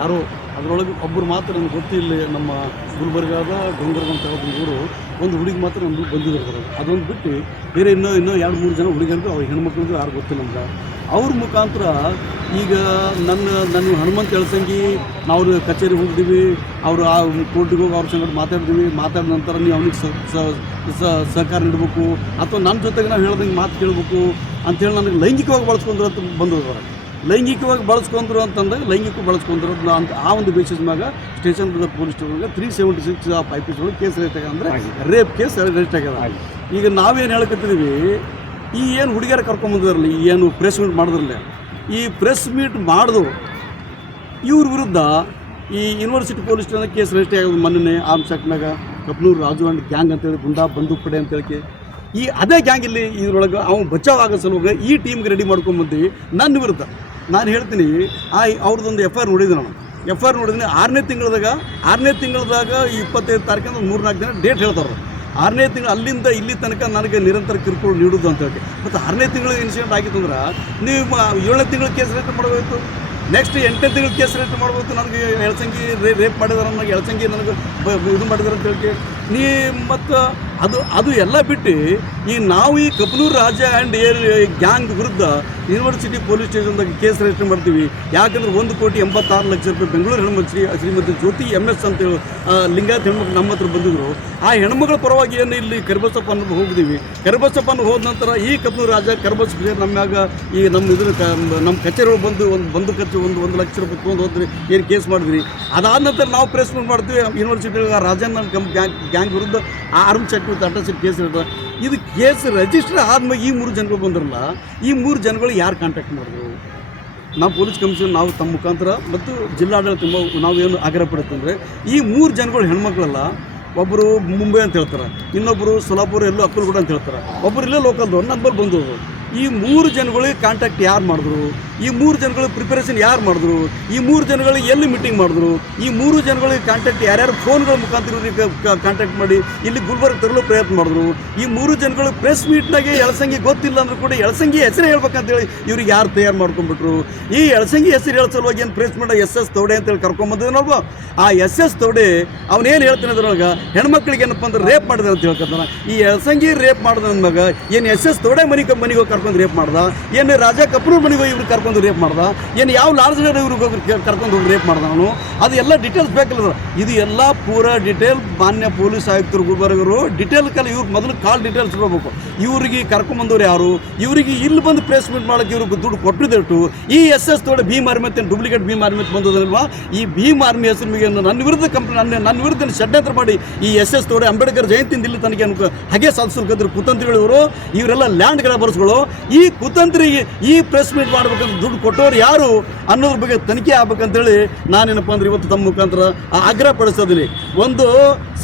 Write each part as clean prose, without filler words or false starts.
ಯಾರೋ ಅದರೊಳಗೆ ಒಬ್ಬರು ಮಾತ್ರ ನನಗೆ ಗೊತ್ತಿಲ್ಲ. ನಮ್ಮ ಗುಲ್ಬರ್ಗಾದ ಡೊಂಗರ್ಗ ಅಂತ ಊರು ಒಂದು ಹುಡುಗಿ ಮಾತ್ರ ನಮ್ಗೆ ಬಂದಿದ್ದಾರೆ. ಅದೊಂದು ಬಿಟ್ಟು ಬೇರೆ ಇನ್ನೂ 2-3 ಜನ ಹುಡುಗರಿಗೂ ಅವ್ರ ಹೆಣ್ಮಕ್ಳಿಗೂ ಯಾರು ಗೊತ್ತಿಲ್ಲ ನಮ್ಗೆ. ಅವ್ರ ಮುಖಾಂತರ ಈಗ ನನ್ನ ಹನುಮಂತ ಎಳ್ಸಂಗಿ ನಾವು ಕಚೇರಿಗೆ ಹೋಗಿದ್ದೀವಿ, ಅವರು ಆ ಕೋರ್ಟಿಗೆ ಹೋಗಿ ಅವ್ರ ಸಂಗಡ ಮಾತಾಡಿದ ನಂತರ ನೀವು ಅವ್ನಿಗೆ ಸಹಕಾರ ನೀಡಬೇಕು ಅಥವಾ ನನ್ನ ಜೊತೆಗೆ ನಾವು ಹೇಳ್ದಂಗೆ ಮಾತು ಕೇಳಬೇಕು ಅಂಥೇಳಿ ನನಗೆ ಲೈಂಗಿಕವಾಗಿ ಬಳಸ್ಕೊಂಡ್ರು ಅಂತ ಬಂದವರು. ಲೈಂಗಿಕವಾಗಿ ಬಳಸ್ಕೊಂಡ್ರು ಅಂತಂದಾಗ ಲೈಂಗಿಕ ಬಳಸ್ಕೊಂಡ್ರು ಅಂತ ಆ ಒಂದು ಬೇಸಿಸ್ ಮ್ಯಾಗ ಸ್ಟೇಷನ್ ಪೊಲೀಸ್ ಸ್ಟೇಷನ್ಗೆ 376 ಆಫ್ IPC ಒಳಗೆ ಕೇಸ್ ರಿಜಿಸ್ಟರ್ ಆಗ್ಯದ. ಅಂದರೆ ರೇಪ್ ಕೇಸ್ ರಿಜಿಸ್ಟರ್ ಆಗ್ಯದ. ಈಗ ನಾವೇನು ಹೇಳಕತ್ತಿದ್ದೀವಿ, ಈ ಏನು ಹುಡುಗಿಯರ ಕರ್ಕೊಂಬಂದಿರಲಿ, ಏನು ಪ್ರೆಸ್ ಮೀಟ್ ಮಾಡಿದ್ರಲ್ಲ, ಈ ಪ್ರೆಸ್ ಮೀಟ್ ಮಾಡಿದ್ರು ಇವ್ರ ವಿರುದ್ಧ ಈ university police station case register ಆಗೋದು. ಮೊನ್ನೆ ಆರ್ಮ್ಸ್ ಆಕ್ಟ್ ಮ್ಯಾಗ ಕಪ್ನೂರು ರಾಜು ಅಂಡ್ ಗ್ಯಾಂಗ್ ಅಂತೇಳಿ ಗುಂಡಾ ಬಂದೂಕ್ ಪಡೆ ಅಂತೇಳಿ ಈ ಅದೇ ಗ್ಯಾಂಗ್ ಇಲ್ಲಿ ಇದ್ರೊಳಗೆ ಅವ್ನು ಬಚಾವ್ ಆಗೋ ಸಲುವಾಗಿ ಈ ಟೀಮ್ಗೆ ರೆಡಿ ಮಾಡ್ಕೊಂಬಂದು ನನ್ನ ವಿರುದ್ಧ ನಾನು ಹೇಳ್ತೀನಿ. ಅವ್ರದ್ದೊಂದು FIR ನೋಡಿದ್ದೆ ನಾನು. FIR ನೋಡಿದ್ದೀನಿ 6ನೇ ತಿಂಗಳದಾಗ 25 ತಾರೀಕಿಂದ 3-4 ದಿನ ಡೇಟ್ ಹೇಳ್ತಾರೆ. 6ನೇ ತಿಂಗಳು ಅಲ್ಲಿಂದ ಇಲ್ಲಿ ತನಕ ನನಗೆ ನಿರಂತರ ಕಿರುಕುಳ ನೀಡೋದು ಅಂತ ಹೇಳಿ. ಮತ್ತು 6ನೇ ತಿಂಗಳು ಇನ್ಸಿಡೆಂಟ್ ಆಗಿತ್ತು ಅಂದ್ರೆ ನೀವು 7ನೇ ತಿಂಗಳು ಕೇಸ್ ರಿಜಿಸ್ಟರ್ ಮಾಡಬೇಕು, ನೆಕ್ಸ್ಟ್ 8ನೇ ತಿಂಗಳು ಕೇಸ್ ರಿಜಿಸ್ಟರ್ ಮಾಡಬೇಕು. ನನಗೆ ಎಳ್ಸಂಗಿ ರೇಪ್ ಮಾಡಿದಾರೆ, ನನಗೆ ಎಳ್ಸಂಗಿ ನನಗೆ ಇದು ಮಾಡಿದಾರೆ ಅಂತ ಹೇಳಿ ಮತ್ತು ಅದು ಎಲ್ಲ ಬಿಟ್ಟು ಈಗ ನಾವು ಈ ಕಪ್ನೂರು ರಾಜ ಆ್ಯಂಡ್ ಗ್ಯಾಂಗ್ ವಿರುದ್ಧ ಯೂನಿವರ್ಸಿಟಿ ಪೊಲೀಸ್ ಸ್ಟೇಷನ್ದಾಗ ಕೇಸ್ ರಿಜಿಸ್ಟರ್ ಮಾಡ್ತೀವಿ. ಯಾಕಂದ್ರೆ 1,86,00,000 ರೂಪಾಯಿ ಬೆಂಗಳೂರು ಹೆಣ್ಮಕ್ಳು ಶ್ರೀಮತಿ ಜ್ಯೋತಿ MS ಅಂತೇಳಿ ಲಿಂಗಾಯತ್ ಹೆಣ್ಮಕ್ಳು ನಮ್ಮ ಹತ್ರ ಬಂದಿದ್ರು. ಆ ಹೆಣ್ಮಗಳ ಪರವಾಗಿ ಏನು ಇಲ್ಲಿ ಕರಿಬಸಪ್ಪ ಅನ್ನೋದು ಹೋಗಿದ್ದೀವಿ. ಕರಿಬಸಪ್ಪನ ಹೋದ ನಂತರ ಈ ಕಪ್ನೂರು ರಾಜ ಕರಿಬಸಪ್ಪ ನಮ್ಯಾಗ ಈ ನಮ್ಮ ಕಚೇರಿ ಬಂದು ಒಂದು ಕಚ್ಚೆ 1 ಲಕ್ಷ ರೂಪಾಯಿ ತೊಗೊಂಡು ಹೋದ್ರಿ, ಏನು ಕೇಸ್ ಮಾಡಿದ್ರಿ. ಅದಾದ ನಂತರ ನಾವು ಪ್ರೆಸ್ ಮೀಟ್ ಮಾಡ್ತೀವಿ. ಯೂನಿವರ್ಸಿಟಿ ರಾಜನ್ ಗ್ಯಾಂಗ್ ವಿರುದ್ಧ arms act with attached case ಇರ್ತದೆ. ಇದು ಕೇಸ್ ರಿಜಿಸ್ಟರ್ ಆದ್ಮೇಲೆ ಈ 3 ಜನಗಳು ಬಂದ್ರಲ್ಲ, ಈ 3 ಜನಗಳು ಯಾರು ಕಾಂಟ್ಯಾಕ್ಟ್ ಮಾಡಿದ್ರು? ನಾವು ಪೊಲೀಸ್ ಕಮಿಷನ್ ನಾವು ತಮ್ಮ ಮುಖಾಂತರ ಮತ್ತು ಜಿಲ್ಲಾಡಳಿತ ನಾವೇನು ಆಗ್ರಹ ಪಡುತ್ತಂದರೆ, ಈ 3 ಜನಗಳು ಹೆಣ್ಮಕ್ಳಲ್ಲ. ಒಬ್ಬರು ಮುಂಬೈ ಅಂತ ಹೇಳ್ತಾರೆ, ಇನ್ನೊಬ್ಬರು ಸೊಲಾಪುರ ಎಲ್ಲೋ ಅಕ್ಕಲಗೂಡ ಅಂತ ಹೇಳ್ತಾರೆ, ಒಬ್ಬರು ಇಲ್ಲೇ ಲೋಕಲ್ದವ್ರು ನನ್ನ ಬಳಿ ಬಂದವರು. ಈ 3 ಜನಗಳಿಗೆ ಕಾಂಟ್ಯಾಕ್ಟ್ ಯಾರು ಮಾಡಿದ್ರು? ಈ 3 ಜನಗಳಿಗೆ ಪ್ರಿಪರೇಷನ್ ಯಾರು ಮಾಡಿದ್ರು? ಈ 3 ಜನಗಳಿಗೆ ಎಲ್ಲಿ ಮೀಟಿಂಗ್ ಮಾಡಿದ್ರು? ಈ 3 ಜನಗಳಿಗೆ ಕಾಂಟ್ಯಾಕ್ಟ್ ಯಾರ್ಯಾರು ಫೋನ್ಗಳ ಮುಖಾಂತರ ಇವ್ರಿಗೆ ಕಾಂಟ್ಯಾಕ್ಟ್ ಮಾಡಿ ಇಲ್ಲಿ ಗುಲ್ಬರ್ಗ ತರಲು ಪ್ರಯತ್ನ ಮಾಡಿದ್ರು? ಈ 3 ಜನಗಳು ಪ್ರೆಸ್ ಮೀಟ್ನಾಗೆ ಎಳ್ಸಂಗಿ ಗೊತ್ತಿಲ್ಲ ಅಂದ್ರೂ ಕೂಡ ಎಳ್ಸಂಗಿ ಹೆಸರು ಹೇಳ್ಬೇಕಂತೇಳಿ ಇವ್ರಿಗೆ ಯಾರು ತಯಾರು ಮಾಡ್ಕೊಂಡ್ಬಿಟ್ರು? ಈ ಎಳ್ಸಂಗಿ ಹೆಸರು ಹೇಳೋ ಸಲುವಾಗಿ ಏನು ಪ್ರೆಸ್ ಮೀಟ್ SS ತೌಡೆ ಅಂತೇಳಿ ಕರ್ಕೊಂಬಂದಿದ್ನಲ್ವ, ಆ SS ತೌಡೆ ಅವನೇನು ಹೇಳ್ತಾನೆ ಅದ್ರೊಳಗೆ ಹೆಣ್ಮಕ್ಳಿಗೆ ಏನಪ್ಪ ಅಂದ್ರೆ ರೇಪ್ ಮಾಡಿದ್ರೆ ಅಂತ ಹೇಳ್ಕೊತಾನೆ. ಈ ಎಳ್ಸಂಗಿ ರೇಪ್ ಮಾಡಿದ ಅಂದಾಗ ಏನು SS ತೌಡೆ ಮನೆಗೆ ಹೋಗಿ ಕರ್ಕೊಂಡು ರೇಪ್ ಮಾಡ್ದ? ಏನು ರಾಜ ಕಪ್ನೂರ್ ಮನೆಗೆ ಹೋಗಿ ಇವ್ರು ಕರ್ಕೊಂಡು ರೇಪ್ ಮಾಡ್ದ? ಏನು ಯಾವ ಲಾರ್ಜ್ ಇವ್ರಿಗೆ ಹೋಗಿ ಕರ್ಕೊಂಡು ಹೋಗಿ ರೇಪ್ ಮಾಡ್ದ? ಅವನು ಅದು ಎಲ್ಲ ಡೀಟೇಲ್ಸ್ ಬೇಕಲ್ಲ. ಇದು ಎಲ್ಲ ಪೂರ ಡೀಟೇಲ್ ಮಾನ್ಯ ಪೊಲೀಸ್ ಆಯುಕ್ತರು ಗುಲ್ಬರ್ಗರು ಡೀಟೇಲ್ ಕಾಲ ಇವ್ರು ಮೊದಲು ಕಾಲ್ ಡೀಟೇಲ್ಸ್ ಇಡಬೇಕು. ಇವ್ರಿಗೆ ಕರ್ಕೊಂಬಂದವ್ರು ಯಾರು? ಇವರಿಗೆ ಇಲ್ಲಿ ಬಂದು ಪ್ರೆಸ್ ಮೀಟ್ ಮಾಡೋಕ್ಕೆ ಇವ್ರಿಗೆ ದುಡ್ಡು ಕೊಟ್ಟಿದ್ದೆಟ್ಟು. ಈ SS ತೋಡೆ ಭೀಮ್ ಆರ್ಮಿ ಅಂತ ಡೂಪ್ಲಿಕೇಟ್ ಭೀಮ್ ಆರ್ಮಿ ಅಂತ ಬಂದದಲ್ವಾ, ಈ ಭೀಮ್ ಆರ್ಮಿ ಹೆಸರು ನನ್ನ ವಿರುದ್ಧ ನನ್ನ ವಿರುದ್ಧ ಷಡ್ಯಂತ್ರ ಮಾಡಿ ಈ SS ತೋಡೆ ಅಂಬೇಡ್ಕರ್ ಜಯಂತಿಯಿಂದ ಇಲ್ಲಿ ತನಕ ಹಾಗೆ ಸಾಧಿಸ್ಲಿಕ್ಕಂದ್ರೆ ಕುತಂತ್ರಿಗಳು ಇವರೆಲ್ಲ ಲ್ಯಾಂಡ್ ಗ್ರಾಬರ್ಸ್ಗಳು. ಈ ಕುತಂತ್ರಿಗೆ ಈ ಪ್ರೆಸ್ ಮೀಟ್ ಮಾಡ್ಬೇಕಂತ ದುಡ್ಡು ಕೊಟ್ಟವ್ರು ಯಾರು ಅನ್ನೋದ್ರ ಬಗ್ಗೆ ತನಿಖೆ ಆಗ್ಬೇಕಂತೇಳಿ ನಾನೇನಪ್ಪ ಅಂದ್ರೆ ಇವತ್ತು ತಮ್ಮ ಮುಖಾಂತರ ಆಗ್ರಹ ಪಡಿಸೋದಿಲ್ಲ. ಒಂದು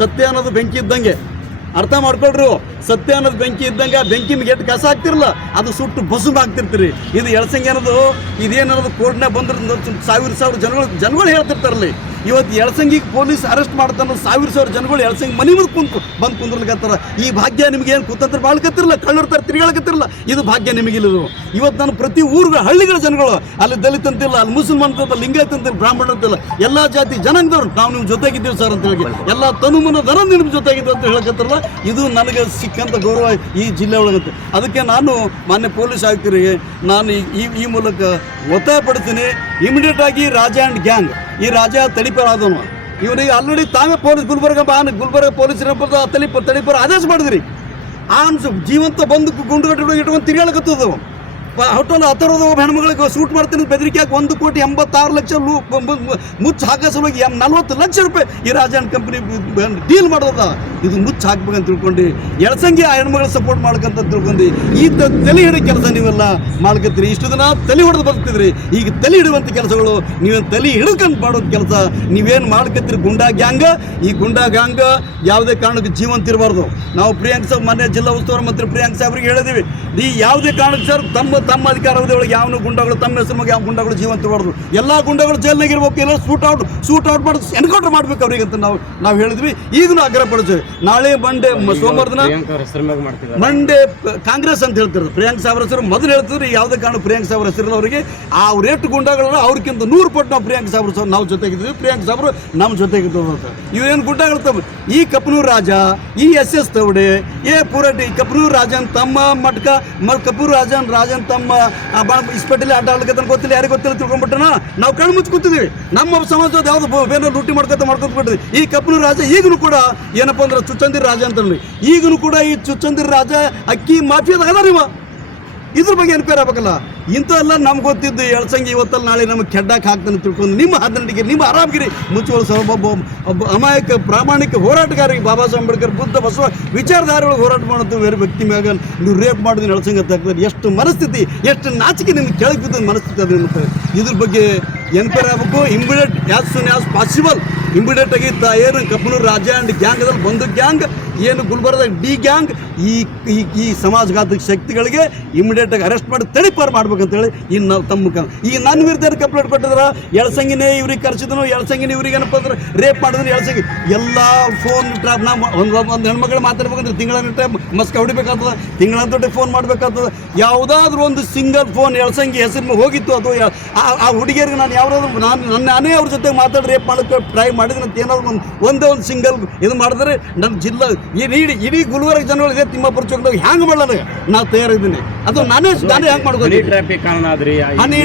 ಸತ್ಯ ಅನ್ನೋದು ಬೆಂಕಿ ಇದ್ದಂಗೆ, ಅರ್ಥ ಮಾಡ್ಕೊಳ್ರು. ಸತ್ಯ ಅನ್ನೋದು ಬೆಂಕಿ ಇದ್ದಂಗೆ, ಬೆಂಕಿ ನಿಮಗೆ ಎಷ್ಟು ಕಸ ಆಗ್ತಿರಲ್ಲ ಅದು ಸುಟ್ಟು ಬಸುಮ್ ಆಗ್ತಿರ್ತೀರಿ. ಇದು ಎಳ್ಸಂಗಿ ಅನ್ನೋದು ಇದೇನನ್ನೋದು ಕೋರ್ಟ್ನಾಗ ಬಂದ್ರೆ ಸಾವಿರ ಜನಗಳು ಹೇಳ್ತಿರ್ತಾರಲ್ಲಿ. ಇವತ್ತು ಎಳ್ಸಂಗಿ ಪೊಲೀಸ್ ಅರೆಸ್ಟ್ ಮಾಡ್ತಾನೆ 1000 ಜನಗಳು ಎಳ್ಸಂಗಿ ಮನೆ ಮುಂದೆ ಬಂದು ಕುಂದ್ರಲಿಕ್ಕತ್ತಾರ. ಈ ಭಾಗ್ಯ ನಿಮ್ಗೆ ಏನು ಕುತಂತ್ರ ಮಾಡ್ಕತ್ತಿರಲ್ಲ, ಕಳ್ಳರ್ತಾರೆ ತಿರುಗಾಳಕತ್ತಿರಲ್ಲ, ಇದು ಭಾಗ್ಯ ನಿಮಗಿಲ್ಲದು. ಇವತ್ತು ನಾನು ಪ್ರತಿ ಊರುಗಳ ಹಳ್ಳಿಗಳ ಜನಗಳು, ಅಲ್ಲಿ ದಲಿತ ಅಂತಿಲ್ಲ, ಅಲ್ಲಿ ಮುಸಲ್ಮಾನ್ ಅಂತ, ಲಿಂಗಾಯತ್ ಅಂತಿಲ್ಲ, ಬ್ರಾಹ್ಮಣ ಅಂತಿಲ್ಲ, ಎಲ್ಲ ಜಾತಿ ಜನಾಂಗದವ್ರು ನಾವು ನಿಮ್ಮ ಜೊತೆಗಿದ್ದೀವಿ ಸರ್ ಅಂತ ಹೇಳಿ, ಎಲ್ಲ ತನುಮನ ದರ ನಿಮ್ಮ ಜೊತೆಗಿದ್ದೀವಿ ಅಂತ ಹೇಳಕತ್ತಿರಲ್ಲ. ಇದು ನನಗೆ ಸಿಕ್ಕಂಥ ಗೌರವ ಈ ಜಿಲ್ಲೆ ಒಳಗಂತೆ. ಅದಕ್ಕೆ ನಾನು ಮಾನ್ಯ ಪೊಲೀಸ್ ಆಯುಕ್ತರಿಗೆ ನಾನು ಈ ಮೂಲಕ ಒತ್ತಾಯ ಪಡ್ತೀನಿ, ಇಮಿಡಿಯೇಟ್ ಆಗಿ ರಾಜ ಆ್ಯಂಡ್ ಗ್ಯಾಂಗ್, ಈ ರಾಜ ತಡಿಪೇರ ಆದವನು, ಇವನಿಗೆ ಆಲ್ರೆಡಿ ತಾವೇ ಪೊಲೀಸ್ ಗುಲ್ಬರ್ಗ ಪೊಲೀಸರ ತಡಿಪೇರ ಆದೇಶ ಮಾಡಿದ್ರಿ. ಜೀವಂತ ಬಂದು ಗುಂಡುಗಟ್ಟು ಇಟ್ಕೊಂಡು ತಿರುಗಾಳಕತ್ತದವು. ಹೊಟ್ಟಲ್ಲಿ 10 ಹೆಣ್ಮಗಳಿಗೆ ಸೂಟ್ ಮಾಡ್ತೀನಿ ಬೆದರಿಕೆ ಹಾಕಿ 1,86,00,000 ಮುಚ್ಚು ಹಾಕೋ ಸಲುವಾಗಿ 40 ಲಕ್ಷ ರೂಪಾಯಿ ಈ ರಾಜ ಆ್ಯಂಡ್ ಕಂಪ್ನಿ ಡೀಲ್ ಮಾಡೋದ. ಇದು ಮುಚ್ಚು ಹಾಕ್ಬೇಕಂತ ತಿಳ್ಕೊಂಡು ಎಳ್ಸಂಗಿ ಆ ಹೆಣ್ಮಗಳ ಸಪೋರ್ಟ್ ಮಾಡ್ಕಂತ ತಿಳ್ಕೊಂಡು ಈ ತಲೆ ಹಿಡೋ ಕೆಲಸ ನೀವೆಲ್ಲ ಮಾಡ್ಕತ್ತೀರಿ. ಇಷ್ಟು ದಿನ ತಲೆ ಹೊಡೆದು ಬರ್ತಿದ್ರಿ, ಈಗ ತಲೆ ಹಿಡುವಂಥ ಕೆಲಸಗಳು ನೀವೇನು ತಲೆ ಹಿಡ್ಕೊಂಡು ಮಾಡೋದು ಕೆಲಸ ನೀವೇನು ಮಾಡ್ಕತ್ತೀರಿ. ಗುಂಡಾ ಗ್ಯಾಂಗ್, ಈ ಗುಂಡಾ ಗ್ಯಾಂಗ್ ಯಾವುದೇ ಕಾರಣಕ್ಕೆ ಜೀವಂತ ಇರಬಾರ್ದು. ನಾವು ಪ್ರಿಯಾಂಕ್ ಸಾಬ್ ಮಾನ್ಯ ಜಿಲ್ಲಾ ಉಸ್ತುವಾರಿ ಮಂತ್ರಿ ಪ್ರಿಯಾಂಕ್ ಸಾಬ್ರಿಗೆ ಹೇಳಿದ್ದೀವಿ, ಈ ಯಾವುದೇ ಕಾರಣಕ್ಕೆ ಸರ್ ತಮ್ಮ ಅಧಿಕಾರದ ಒಳಗೆ ಯಾವ ಗುಂಡಗಳು ತಮ್ಮ ಹೆಸರು ಮಗ ಯಾವ ಗುಂಡಗಳು ಜೀವಂತ ಇರಬಾರ್ದು. ಎಲ್ಲ ಗುಂಡಗಳು ಜೈಲ್ನಾಗ ಇರ್ಬೇಕು, ಎಲ್ಲ ಶೂಟ್ ಔಟ್ ಮಾಡಿ ಎನ್ಕೌಂಟರ್ ಮಾಡ್ಬೇಕು ಅವ್ರಿಗೆ ಅಂತ ನಾವು ಹೇಳಿದ್ವಿ. ಈಗಲೂ ಆಗ್ರಹ ಪಡಿಸ್ತೇವೆ. ನಾಳೆ ಮಂಡೆ ಸೋಮವಾರ ದಿನ ಮಂಡೆ ಕಾಂಗ್ರೆಸ್ ಅಂತ ಹೇಳ್ತಿರೋದು. ಪ್ರಿಯಾಂಕ್ ಸಾವ್ರ ಹೆಸರು ಮೊದಲು ಹೇಳ್ತಿದ್ರು, ಯಾವುದೇ ಕಾರಣ ಪ್ರಿಯಾಂಕ್ ಸಾವ್ರ ಹೆಸರು ಅವರಿಗೆ ಅವ್ರು ಎಷ್ಟು ಗುಂಡಾಗಳಲ್ಲ ಅವ್ರಿಗಿಂತ 100 ಪಟ್ಟು ನಾವು ಪ್ರಿಯಾಂಕ್ ಸಾವ್ರ ನಾವು ಜೊತೆಗಿದ್ವಿ, ಪ್ರಿಯಾಂಕ್ ಸಾವ್ರು ನಮ್ಮ ಜೊತೆಗಿದ್ದು ಅಂತ. ಇವೇನು ಗುಂಡಾಗಳು ಈ ಕಪ್ಪನೂರು ರಾಜ, ಈ SS ತವಡೆ, ಪೂರಟಿ ಕಪ್ಪನೂರು ರಾಜನ್ ತಮ್ಮ ಮಟ್ಕ ಕಪ್ಪೂರು ರಾಜನ್ ತಮ್ಮ ಇಸ್ಪೆಟ್ಟಲ್ಲಿ ಆಟ ಆಡ್ಲಿಕ್ಕೆ ಗೊತ್ತಿಲ್ಲ, ಯಾರಿಗೆ ಗೊತ್ತಿಲ್ಲ ತಿಳ್ಕೊಂಡ್ಬಿಟ್ಟನ ನಾವು ಕಣ್ಣು ಮುಚ್ಚಿ ಕೂತಿದ್ದೀವಿ. ನಮ್ಮ ಸಮಾಜದ ಯಾವ್ದು ಬೇರೆ ಲೂಟಿ ಮಾಡ್ಕೊತ ಈ ಕಪ್ಪನೂರು ರಾಜ ಈಗಲೂ ಕೂಡ ಏನಪ್ಪ ಅಂದ್ರೆ ಚುಚ್ಚಂದಿರ ರಾಜ ಅಂತಂದ್ರಿ, ಈಗಲೂ ಕೂಡ ಈ ಚುಚ್ಚಂದಿರ ರಾಜ ಅಕ್ಕಿ ಮಾಫಿಯಾದಾಗ ಅದ ನೀವು ಇದ್ರ ಬಗ್ಗೆ ಎನ್ಕ್ವೈರಿ ಆಗ್ಬೇಕಲ್ಲ. ಇಂಥವೆಲ್ಲ ನಮ್ಗೆ ಗೊತ್ತಿದ್ದು ಎಳ್ಸಂಗಿ ಇವತ್ತಲ್ಲ ನಾಳೆ ನಮಗೆ ಕೆಡ್ಡಕ್ಕೆ ಹಾಕ್ತಾನೆ ತಿಳ್ಕೊಂಡು ನಿಮ್ಮ ಹದಿನೆಂಟಿಗೆ ನಿಮ್ಮ ಆರಾಮಗಿರಿ ಮುಚ್ಚುವಳು ಒಬ್ಬ ಅಮಾಯಕ ಪ್ರಾಮಾಣಿಕ ಹೋರಾಟಗಾರರಿಗೆ ಬಾಬಾ ಸಾಹೇಬ್ ಅಂಬೇಡ್ಕರ್ ಬುದ್ಧ ಬಸವ ವಿಚಾರಧಾರೆಗಳು ಹೋರಾಟ ಮಾಡುತ್ತೆ ಬೇರೆ ವ್ಯಕ್ತಿ ಮ್ಯಾಗ ನೀವು ರೇಪ್ ಮಾಡಿದ್ರೆ ಎಳ್ಸಂಗಿ ಆಗ್ತದೆ. ಎಷ್ಟು ಮನಸ್ಥಿತಿ, ಎಷ್ಟು ನಾಚಿಕೆ ನಿಮ್ಗೆ ಕೆಳಗೆ ಬಿದ್ದ ಮನಸ್ಥಿತಿ ಅದು ನಿಮಗೆ ಇದ್ರ ಬಗ್ಗೆ ಎನ್ಕ್ವೈರಿ ಆಗಬೇಕು. Immediate as soon as possible immediate ಆಗಿ ಏನು ಕಪ್ಪನೂರು ರಾಜ ಆ್ಯಂಡ್ ಗ್ಯಾಂಗದಲ್ಲಿ ಬಂದು ಗ್ಯಾಂಗ್ ಏನು ಗುಲ್ಬರ್ಗದ ಡಿ ಗ್ಯಾಂಗ್ ಈ ಸಮಾಜಘಾತಕ ಶಕ್ತಿಗಳಿಗೆ ಇಮಿಡಿಯೇಟ್ ಆಗಿ ಅರೆಸ್ಟ್ ಮಾಡಿ ತಡಿಪಾರು ಮಾಡ್ಬೇಕಂತೇಳಿ ಇನ್ನು ತಮ್ಮ ಈಗ ನನ್ನ ವಿರುದ್ಧ ಕಂಪ್ಲೇಂಟ್ ಕೊಟ್ಟಿದ್ರ ಎಳ್ಸಂಗಿನೇ ಇವ್ರಿಗೆ ಕರ್ಸಿದನು, ಎಳ್ಸಂಗಿನ ಇವ್ರಿಗೆ ಏನಪ್ಪ ಅಂದ್ರೆ ರೇಪ್ ಮಾಡಿದ್ರು, ಎಳ್ಸಂಗಿ ಎಲ್ಲ ಫೋನ್ ಟ್ರಾಪ್ ನಾ ಒಂದು ಹೆಣ್ಮಕ್ಳು ಮಾತಾಡ್ಬೇಕಂದ್ರೆ ತಿಂಗಳ ಮಸ್ಕ ಹೊಡಿಬೇಕಾಗ್ತದೆ, ತಿಂಗಳಂತೊಟ್ಟೆ ಫೋನ್ ಮಾಡಬೇಕಾಗ್ತದೆ. ಯಾವುದಾದ್ರೂ ಒಂದು ಸಿಂಗಲ್ ಫೋನ್ ಎಳ್ಸಂಗಿ ಹೆಸರು ಹೋಗಿತ್ತು ಅದು ಆ ಹುಡುಗಿಯರಿಗೆ ನಾನು ಯಾವುದಾದ್ರು ನಾನೇ ಅವ್ರ ಜೊತೆ ಮಾತಾಡಿ ರೇಪ್ ಮಾಡೋಕ್ಕೆ ಟ್ರೈ ಮಾಡಿದ್ರೆ ಅಂತ ಏನಾದ್ರು ಒಂದೇ ಒಂದು ಸಿಂಗಲ್ ಇದು ಮಾಡಿದ್ರೆ ನಮ್ಮ ಜಿಲ್ಲಾ ಇಡೀ ಗುಲ್ಬರ್ಗ ಜನಗಳು ಇದೆ ತಿಮ್ಮಾಪುರ ಚೌಕದಾಗ ಹ್ಯಾಂಗೆ ಮಾಡೋಣ ನಾವು ತಯಾರಿದ್ದೀನಿ. ಅದು ನಾನೇ ಹ್ಯಾಂಗೆ ಮಾಡ್ಬೋದು. ಹನಿ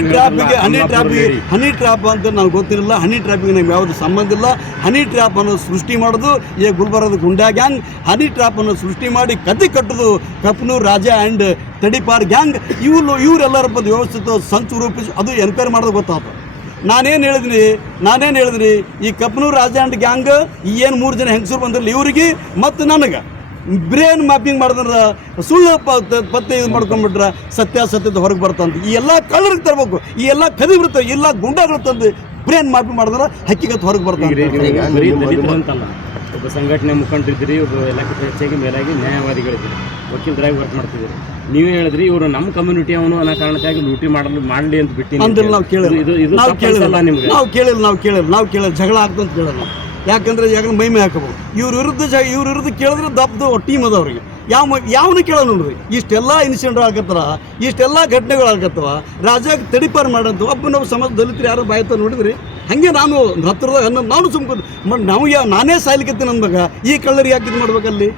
ಟ್ರ್ಯಾಪ್ ಅಂತ ನನಗೆ ಗೊತ್ತಿರಲಿಲ್ಲ. ಹನಿ ಟ್ರ್ಯಾಪಿಗೆ ನಮ್ಗೆ ಯಾವುದು ಸಂಬಂಧ ಇಲ್ಲ. ಹನಿ ಟ್ರ್ಯಾಪ್ ಅನ್ನೋದು ಸೃಷ್ಟಿ ಮಾಡೋದು ಈ ಗುಲ್ಬರ್ಗದ ಗುಂಡಾ ಗ್ಯಾಂಗ್. ಹನಿ ಟ್ರ್ಯಾಪ್ ಅನ್ನೋದು ಸೃಷ್ಟಿ ಮಾಡಿ ಕದ್ದಿ ಕಟ್ಟೋದು ಕಪ್ಪನೂರು ರಾಜ ಆ್ಯಂಡ್ ತಡಿಪಾರ್ ಗ್ಯಾಂಗ್. ಇವರೆಲ್ಲರ ಬಗ್ಗೆ ವ್ಯವಸ್ಥಿತ ಸಂಚು ರೂಪಿಸಿ ಅದು ಎನ್ಕ್ವೈರಿ ಮಾಡೋದು ಗೊತ್ತಾಗ್ತದೆ. ನಾನೇನು ಹೇಳಿದ್ರಿ ಈ ಕಪ್ಪನೂರು ರಾಜ ಆ್ಯಂಡ್ ಗ್ಯಾಂಗ್ ಏನು 3 ಜನ ಹೆಂಗಸರು ಬಂದಿರಲಿ ಇವರಿಗೆ ಮತ್ತು ನನಗೆ ಬ್ರೇನ್ ಮ್ಯಾಪಿಂಗ್ ಮಾಡಿದ್ರೆ ಸುಳ್ಳು ಪತ್ತೆ ಇದು ಮಾಡ್ಕೊಂಡ್ಬಿಟ್ರೆ ಸತ್ಯಾಸತ್ಯತೆ ಹೊರಗೆ ಬರ್ತಂತ. ಈ ಎಲ್ಲ ಕಳ್ಳರಿಗೆ ತರಬೇಕು, ಈ ಎಲ್ಲ ಕದಿಬಿಡ್ತಾರೆ, ಎಲ್ಲ ಗುಂಡಾಗಳು ತಂದು ಬ್ರೇನ್ ಮ್ಯಾಪಿಂಗ್ ಮಾಡಿದ್ರೆ ಹಕ್ಕಿಗತ್ತು ಹೊರಗೆ ಬರ್ತಾರೆ. ಒಬ್ಬ ಸಂಘಟನೆ ಮುಖಂಡರಿದ್ದೀರಿ, ಒಬ್ಬ ಎಲ್ಲಕ್ಕಿಂತ ಹೆಚ್ಚಾಗಿ ಮೇಲಾಗಿ ನ್ಯಾಯವಾದಿಗಳಿದ್ದೀರಿ, ವಕೀಲರಾಗಿ ವರ್ಕ್ ಮಾಡ್ತಿದ್ದೀರಿ. ನೀವೇ ಹೇಳಿದ್ರಿ ಇವರು ನಮ್ಮ ಕಮ್ಯುನಿಟಿ ಅವನು ಅನ್ನೋ ಕಾರಣಕ್ಕಾಗಿ ಲೂಟಿ ಮಾಡಲಿ ಅಂತ ಬಿಟ್ಟು ನಾವು ಕೇಳಿಲ್ಲ ಜಗಳ ಆಗ್ತಂತ ಕೇಳಲ್ಲ. ಯಾಕಂದ್ರೆ ಮೈಮೆ ಹಾಕಬಹುದು. ಇವ್ರ ವಿರುದ್ಧ ಕೇಳಿದ್ರೆ ದಪ್ಪದು ಟೀಮ್ ಅದ ಅವ್ರಿಗೆ ಯಾವನು ಕೇಳೋಣ ನೋಡ್ರಿ. ಇಷ್ಟೆಲ್ಲ ಇನ್ಸಿಡೆಂಟ್ ಆಗತ್ತವ, ಇಷ್ಟೆಲ್ಲ ಘಟನೆಗಳು ಆಗತ್ತವ, ರಾಜಾಗ ತಡಿಪಾರು ಮಾಡೋದು ಒಬ್ಬ ನಾವು ಸಮಾಜ ದಲಿತರು ಯಾರು ಬಾಯ್ತ ನೋಡಿದ್ರಿ. ಹಾಗೆ ನಾನು ಹತ್ತಿರದಾಗ ನಾನು ಸುಮ್ಕೊಂಡು ನಾನೇ ಸಾಯ್ಲಿಕತ್ತೀನಿ ಅಂದಾಗ ಈ ಕಳ್ಳರಿಗೆ ಯಾಕೆ ಇದು ಮಾಡ್ಬೇಕಲ್ಲಿ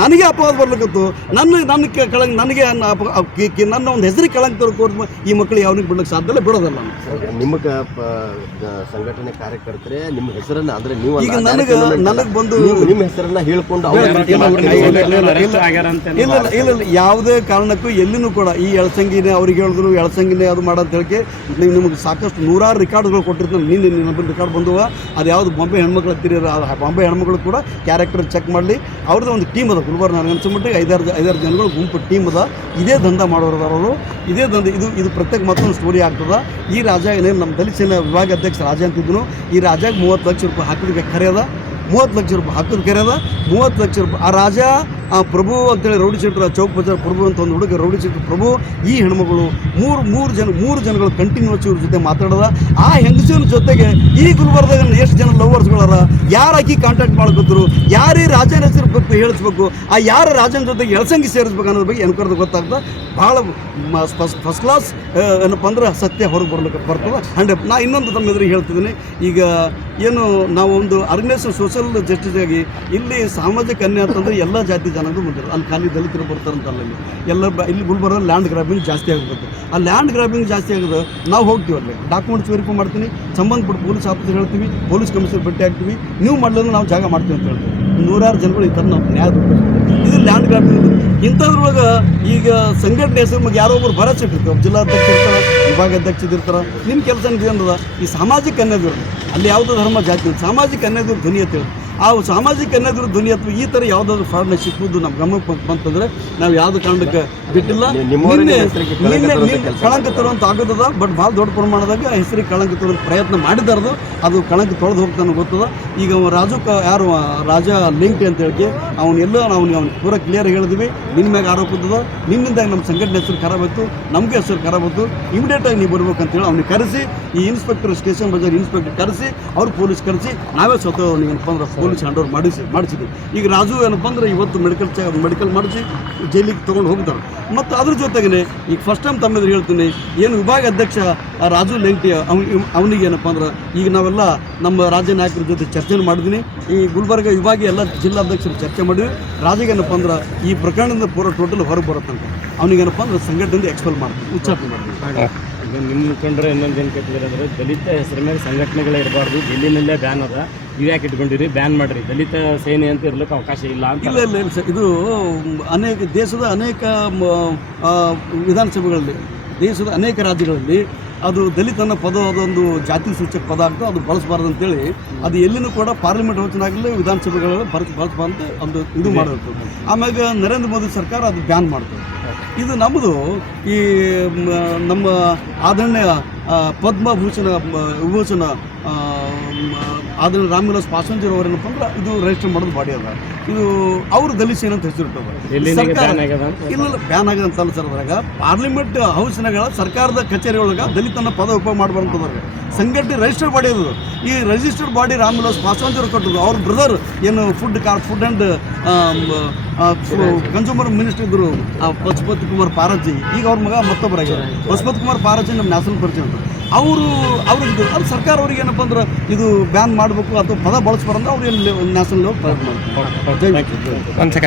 ನನಗೆ ಅಪವಾದ ಬರ್ಲಿಕ್ಕತ್ತು. ನನಗೆ ನನ್ನ ಒಂದು ಹೆಸರಿಗೆ ಕಳಂಕ ತರ್ಕೋದು ಈ ಮಕ್ಕಳು ಯಾವನಿಗೆ ಬಿಡ್ಲಿಕ್ಕೆ ಸಾಧ್ಯ ಇಲ್ಲ, ಬಿಡೋದಲ್ಲ. ನಿಮಗೆ ಸಂಘಟನೆ ಕಾರ್ಯಕರ್ತರೇ ನಿಮ್ಮ ಹೆಸರನ್ನ ಅಂದ್ರೆ ನೀವು ಈಗ ನನಗೆ ಬಂದು ನಿಮ್ಮ ಹೆಸರನ್ನ ಹೇಳ್ಕೊಂಡು ಇಲ್ಲ ಯಾವುದೇ ಕಾರಣಕ್ಕೂ ಎಲ್ಲಿನೂ ಕೂಡ ಈ ಎಳ್ಸಂಗಿನೇ ಅವ್ರಿಗೆ ಹೇಳಿದ್ರು ಎಳ್ಸಂಗಿನೇ ಅದು ಮಾಡೋ ಅಂತ ಹೇಳಿಕೆ ನಿಮಗೆ ಸಾಕಷ್ಟು 100 ರೆಕಾರ್ಡ್ಗಳು ಕೊಟ್ಟಿರ್ತಾನೆ. ನಿನ್ನ ರೆಕಾರ್ಡ್ ಬಂದುವ ಅದು ಯಾವುದು ಬಾಂಬೆ ಹೆಣ್ಮಕ್ಳು ಹತ್ತಿರ ಬಾಂಬೆ ಹೆಣ್ಮಕ್ಳು ಕೂಡ ಕ್ಯಾರೆಕ್ಟರ್ ಚೆಕ್ ಮಾಡಲಿ. ಅವ್ರದ್ದು ಒಂದು ಟೀಮ್ ಅದ ಗುಲ್ಬರ್ಗ. ನನಗೆ ಅನ್ಸ್ಬಿಟ್ಟು 5-6 ಜನಗಳು ಗುಂಪು ಟೀಮ್ ಅದ. ಇದೇ ದಂಧ ಮಾಡೋರು ಅವರು. ಇದೇ ದಂಧ ಇದು ಪ್ರತ್ಯೇಕ ಮತ್ತೊಂದು ಸ್ಟೋರಿ ಆಗ್ತದೆ. ಈ ರಾಜ ಏನೇನು ನಮ್ಮ ದಲಿತ ಸೇನಾ ವಿಭಾಗ ಅಧ್ಯಕ್ಷ ರಾಜ ಅಂತಿದ್ರು. ಈ ರಾಜಾಗ 30 ಲಕ್ಷ ರೂಪಾಯಿ ಹಾಕಿದಕ್ಕೆ ಕರೆ ಅದ. 30 ಲಕ್ಷ ರೂಪಾಯಿ ಹಾಕಿದ ಕರೆ ಅದ. 30 ಲಕ್ಷ ರೂಪಾಯಿ ಆ ರಾಜ ಪ್ರಭು ಅಂತೇಳಿ ರೌಡಿ ಶೆಟ್ರ ಚೌಕ್ ಬಜಾರ್ ಪ್ರಭು ಅಂತ ಒಂದು ಹುಡುಗ ರೌಡಿ ಶೆಟ್ರ ಪ್ರಭು ಈ ಹೆಣ್ಮಗಳು ಮೂರು ಜನಗಳು ಕಂಟಿನ್ಯೂಸ್ ಇವ್ರ ಜೊತೆ ಮಾತಾಡೋದ. ಆ ಹೆಂಗಸಿನ ಜೊತೆಗೆ ಈ ಗುಲ್ಬರ್ದಾಗ ಎಷ್ಟು ಜನ ಲವರ್ಸ್ಗಳಾರ, ಯಾರು ಆಕಿ ಕಾಂಟ್ಯಾಕ್ಟ್ ಮಾಡ್ಕೊತರು, ಯಾರೇ ರಾಜನ ಹೆಸರು ಬಗ್ಗೆ ಹೇಳಿಸ್ಬೇಕು, ಆ ಯಾರ ರಾಜನ ಜೊತೆಗೆ ಎಳ್ಸಂಗಿ ಸೇರಿಸ್ಬೇಕು ಅನ್ನೋದ್ರ ಬಗ್ಗೆ ಎನ್ಕರ್ದು ಗೊತ್ತಾಗ್ತದೆ. ಭಾಳ ಫಸ್ಟ್ ಕ್ಲಾಸ್ ಏನಪ್ಪ ಅಂದ್ರೆ ಸತ್ಯ ಹೊರಗೆ ಬರ್ತದೆ 100%. ನಾ ಇನ್ನೊಂದು ತಮ್ಮ ಎದುರಿಗೆ ಹೇಳ್ತಿದ್ದೀನಿ. ಈಗ ಏನು ನಾವು ಒಂದು ಆರ್ಗನೈಸೇಷನ್ ಸೋಷಿಯಲ್ ಜಸ್ಟಿಸ್ ಆಗಿ ಇಲ್ಲಿ ಸಾಮಾಜಿಕ ಅನ್ಯಾಯ ಅಂತಂದರೆ ಎಲ್ಲ ಜಾತಿ ಜನಗಳು ಬಂದಿರೋದು. ಅಲ್ಲಿ ಖಾಲಿ ದಲಿತರು ಬರ್ತಾರಂತಲ್ಲ. ಇಲ್ಲಿ ಗುಲ್ಬರ್ಗ ಲ್ಯಾಂಡ್ ಗ್ರಾಬಿಂಗ್ ಜಾಸ್ತಿ ಆಗುತ್ತೆ. ಆ ಲ್ಯಾಂಡ್ ಗ್ರಾಬಿಂಗ್ ಜಾಸ್ತಿ ಆಗೋದು ನಾವು ಹೋಗ್ತೀವಿ ಅಲ್ಲಿ ಡಾಕ್ಯುಮೆಂಟ್ಸ್ ವೆರಿಫೈ ಮಾಡ್ತೀನಿ, ಸಂಬಂಧಪಟ್ಟ ಪೊಲೀಸ್ ಆಫೀಸರ್ ಹೇಳ್ತೀವಿ, ಪೊಲೀಸ್ ಕಮಿಷನರ್ ಭೇಟಿ ಆಗ್ತೀವಿ, ನೀವು ಮಾಡಲಿಲ್ಲ ನಾವು ಜಾಗ ಮಾಡ್ತೀವಿ ಅಂತ ಹೇಳ್ತೀವಿ. 100 ಜನಗಳು ಈ ಥರ ನಾವು ನ್ಯಾಯ ಇದು ಲ್ಯಾಂಡ್ ಗ್ರಾಬಿಂಗ್. ಇಂಥದ್ರೊಳಗೆ ಈಗ ಸಂಘಟನೆ ಹೆಸರು ಬಗ್ಗೆ ಯಾರೋ ಒಬ್ಬರು ಭರವಸೆ ಇಟ್ಟಿರ್ತಾರೆ, ಜಿಲ್ಲಾಧ್ಯಕ್ಷ ಇರ್ತಾರೆ, ವಿಭಾಗ ಅಧ್ಯಕ್ಷ ಇರ್ತಾರೆ. ನಿಮ್ಮ ಕೆಲಸ ಏನದ ಈ ಸಾಮಾಜಿಕ ಅನ್ಯಾಯದವ್ರು ಅಲ್ಲಿ ಯಾವುದೋ ಧರ್ಮ ಜಾತಿ ಸಾಮಾಜಿಕ ಅನ್ಯಾಯದವ್ರು ಧ್ವನಿ ಅಂತ ಹೇಳಿ ಆ ಸಾಮಾಜಿಕ ಅನ್ಯಾಯದವ್ರ ಧ್ವನಿ ಅಥವಾ ಈ ಥರ ಯಾವುದಾದ್ರು ಫ್ರಾಡ್ನ ಸಿಕ್ಕುವುದು ನಮ್ಮ ಗಮನಕ್ಕೆ ಬಂತಂದರೆ ನಾವು ಯಾವುದೇ ಕಾರಣಕ್ಕೆ ಬಿಟ್ಟಿಲ್ಲ. ನಿನ್ನೆ ಕಳಂಕ ತರುವಂಥ ಆಗೋದದ. ಬಟ್ ಭಾಳ ದೊಡ್ಡ ಪ್ರಮಾಣದಾಗ ಹೆಸರಿಗೆ ಕಳಂಕ ತರುವಂಥ ಪ್ರಯತ್ನ ಮಾಡಿದಾರದು. ಅದು ಕಳಂಕ ತೊಳೆದು ಹೋಗ್ತಾನೆ ಗೊತ್ತದ. ಈಗ ಯಾರು ರಾಜ ಲಿಂಕ್ ಅಂತ ಹೇಳಿ ಅವ್ನಿಗೆ ಪೂರ ಕ್ಲಿಯರ್ ಹೇಳಿದ್ವಿ. ನಿನ್ನ ಮ್ಯಾಗ ಆರೋಪ ಇದ್ದದ, ನಿನ್ನಿಂದ ನಮ್ಮ ಸಂಘಟನೆ ಹೆಸರು ಖರಾಬ್ ಆಯಿತು, ನಮಗೆ ಹೆಸರು ಖರಾಬ್ ಆಯಿತು, ಇಮಿಡಿಯೇಟಾಗಿ ನೀವು ಬರ್ಬೇಕಂತೇಳಿ ಅವ್ನಿಗೆ ಕರೆಸಿ ಈ ಇನ್ಸ್ಪೆಕ್ಟರ್ ಸ್ಟೇಷನ್ ಬಜಾರ್ ಇನ್ಸ್ಪೆಕ್ಟರ್ ಕರೆಸಿ ಅವ್ರು ಪೊಲೀಸ್ ಕರೆಸಿ ನಾವೇ ಸ್ವತಃ ಏನಪ್ಪ ಅಂದ್ರೆ ಪೊಲೀಸ್ ಹ್ಯಾಂಡ್ ಓವರ್ ಮಾಡಿಸಿದ್ವಿ. ಈಗ ರಾಜು ಏನಪ್ಪ ಅಂದ್ರೆ ಇವತ್ತು ಮೆಡಿಕಲ್ ಮಾಡಿಸಿ ಜೈಲಿಗೆ ತೊಗೊಂಡು ಹೋಗ್ತಾರೆ. ಮತ್ತು ಅದ್ರ ಜೊತೆಗೇ ಈಗ ಫಸ್ಟ್ ಟೈಮ್ ತಮ್ಮೆದುರು ಹೇಳ್ತೀನಿ, ಏನು ವಿಭಾಗ ಅಧ್ಯಕ್ಷ ರಾಜು ಲೆಂಟಿ ಅವನಿಗೆ ಏನಪ್ಪ ಅಂದ್ರೆ ಈಗ ನಾವೆಲ್ಲ ನಮ್ಮ ರಾಜ್ಯ ನಾಯಕರ ಜೊತೆ ಚರ್ಚೆ ಮಾಡಿದ್ದೀನಿ. ಈ ಗುಲ್ಬರ್ಗ ವಿಭಾಗೀಯ ಎಲ್ಲ ಜಿಲ್ಲಾಧ್ಯಕ್ಷರು ಚರ್ಚೆ ಮಾಡಿದ್ವಿ. ರಾಜಿಗೆ ಏನಪ್ಪ ಅಂದ್ರೆ ಈ ಪ್ರಕರಣದಿಂದ ಪೂರ ಟೋಟಲ್ ಹೊರಗೆ ಬರುತ್ತಂತ ಅವನಿಗೇನಪ್ಪ ಅಂದ್ರೆ ಸಂಘಟನೆಯಿಂದ ಎಕ್ಸ್ಪೆಲ್ ಮಾಡ್ತೀವಿ, ಉಚ್ಚಾಟನೆ ಮಾಡ್ತೀವಿ. ಈಗ ನಿಮ್ಮ ಮುಖಂಡರು ಇನ್ನೊಂದು ಏನು ಕೇಳ್ತಿದ್ದಾರೆ ಅಂದರೆ ದಲಿತ ಹೆಸರ ಮೇಲೆ ಸಂಘಟನೆಗಳೇ ಇರಬಾರ್ದು, ಜಿಲ್ಲೆನಲ್ಲೇ ಬ್ಯಾನ್ ಅದ, ನೀವು ಯಾಕೆ ಇಟ್ಕೊಂಡಿರಿ, ಬ್ಯಾನ್ ಮಾಡಿರಿ, ದಲಿತ ಸೇನೆ ಅಂತ ಇರ್ಲಿಕ್ಕೆ ಅವಕಾಶ ಇಲ್ಲ ಅಂತ. ಇಲ್ಲ ಸರ್, ಇದು ದೇಶದ ಅನೇಕ ವಿಧಾನಸಭೆಗಳಲ್ಲಿ, ದೇಶದ ಅನೇಕ ರಾಜ್ಯಗಳಲ್ಲಿ ಅದು ದಲಿತ ಅನ್ನೋ ಪದ ಅದೊಂದು ಜಾತಿ ಸೂಚಕ ಪದ ಆಗ್ತದೆ, ಅದು ಬಳಸಬಾರ್ದು ಅಂತೇಳಿ ಅದು ಎಲ್ಲಿನೂ ಕೂಡ ಪಾರ್ಲಿಮೆಂಟ್ ವಚನಾಗಲಿ ವಿಧಾನಸಭೆಗಳಲ್ಲಿ ಬಳಸಬಾರ್ದು ಒಂದು ಇದು ಮಾಡಿರ್ತದೆ. ಆಮ್ಯಾಗ ನರೇಂದ್ರ ಮೋದಿ ಸರ್ಕಾರ ಅದು ಬ್ಯಾನ್ ಮಾಡ್ತದೆ. ಇದು ನಮ್ಮದು ಈ ನಮ್ಮ ಆದರಣೀಯ ಪದ್ಮಭೂಷಣ ವಿಭೂಷಣ ಆದರಣೀಯ ರಾಮವಿಲಾಸ್ ಪಾಸ್ವಾನ್ ಅವರೇನಪ್ಪ ಅಂದ್ರೆ ಇದು ರಿಜಿಸ್ಟರ್ ಮಾಡೋದು ಬಾಡಿ ಅದ. ಇದು ಅವರು ದಲಿತ ಸೇನೆ ಅಂತ ಹೆಸರಿಟ್ಟದ ಸರ್ಕಾರ. ಇಲ್ಲ ಬ್ಯಾನ್ ಆಗಿದೆ ಅಂತಲ್ಲ ಸರ್, ಅದ್ರಾಗ ಪಾರ್ಲಿಮೆಂಟ್ ಹೌಸ್ನಾಗ ಸರ್ಕಾರದ ಕಚೇರಿ ಒಳಗೆ ದಲಿತನ ಪದ ಉಪಯೋಗ ಮಾಡಬಾರ್ದು. ಸಂಘಟನೆ ರಿಜಿಸ್ಟರ್ಡ್ ಬಾಡಿ ಅದು. ಈ ರಿಜಿಸ್ಟರ್ಡ್ ಬಾಡಿ ರಾಮವಿಲಾಸ್ ಪಾಸ್ವಾನ್ ಅವರು ಕೊಟ್ಟರು. ಅವ್ರ ಬ್ರದರ್ ಏನು ಫುಡ್ ಆ್ಯಂಡ್ ಕನ್ಸ್ಯೂಮರ್ ಮಿನಿಸ್ಟರ್ ಇದ್ದರು ಪಶುಪತಿ ಕುಮಾರ್ ಪಾರಾಜಿ. ಈಗ ಅವ್ರ ಮಗ ಮತ್ತೊಬ್ಬರಾಗ್ಯಾರ ಪಶುಪತಿ ಕುಮಾರ್ ಪಾರಾಜಿ, ನಮ್ಮ ನ್ಯಾಷನಲ್ ಪ್ರೆಸಿಡೆಂಟ್. ಅವ್ರಿಗೆ ಅದು ಸರ್ಕಾರ ಅವ್ರಿಗೆ ಏನಪ್ಪ ಅಂದ್ರೆ ಇದು ಬ್ಯಾನ್ ಮಾಡಬೇಕು ಅಥವಾ ಪದ ಬಳಸಬಾರ್ದು, ಅವ್ರು ಏನು ನ್ಯಾಷನಲ್ ಲೆವೆಲ್ ಪ್ರಯತ್ನ ಮಾಡ್ತಾರೆ. ಒಂದು ಸೆಕೆಂಡ್.